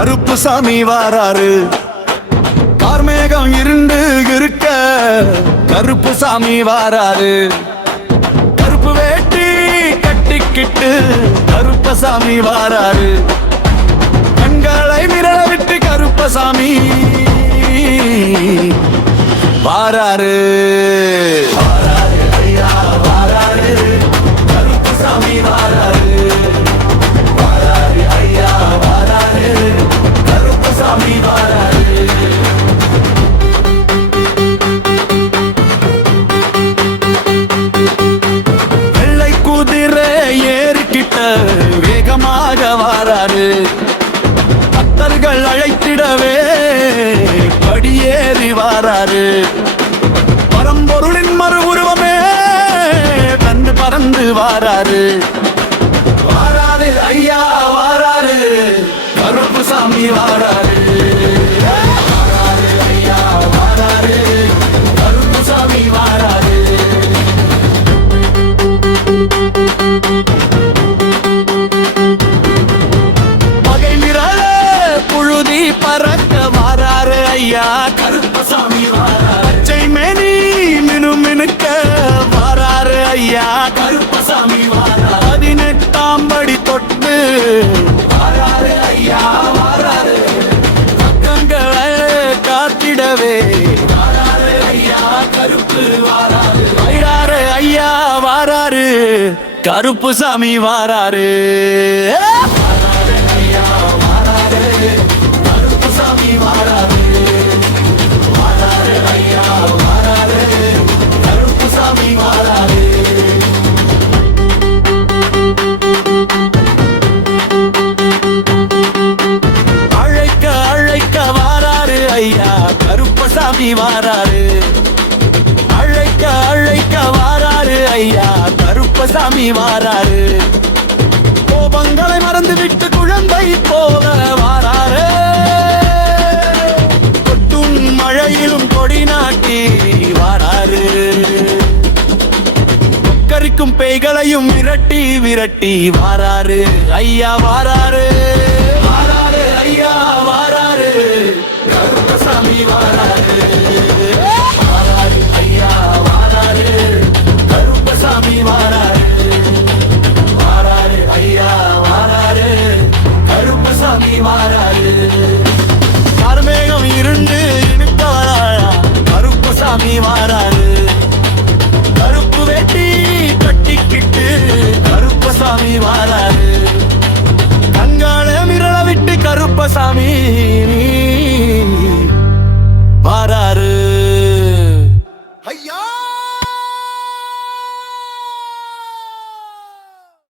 கருப்புசாமி வாராரு. கார்மேகம் இருண்டு இருக்க கருப்புசாமி வாராரு. கருப்பு வேட்டி கட்டிக்கிட்டு கருப்பசாமி வாராரு. கண்களை மிரள விட்டு கருப்பசாமி வாராரு வாராரு. வேகமாக வாராரு பக்தர்கள் அழைத்திடவே படியேறி வாராரு பரம்பொருளின் மறு உருவமே வந்து பறந்து வாராரு வாராரு ஐயா வாராரு கருப்பு சாமி வாராரு கருப்பசாமி வாராச்சை மேனி மினு மினுக்க வாராரு ஐயா. கருப்பசாமி பதினெட்டாம் படி தொட்டு வாராரு ஐயா வாராரு. பக்கங்களை காத்திடவே. வாராரு ஐயா கருப்பு வாராரு. வாராரு ஐயா வாராரு. கருப்பு சாமி வாராரு. கருப்பசாமி வாராரு. அழைக்க அழைக்க வாராரு ஐயா. கருப்பசாமி வாராரு. கோபங்களை மறந்து விட்டு குழந்தை போல வாராரு. கொட்டும் மழையிலும் கொடி நாட்டி வாராரு. கறிக்கும் பேய்களையும் விரட்டி விரட்டி வாராரு. ஐயா வாராரு.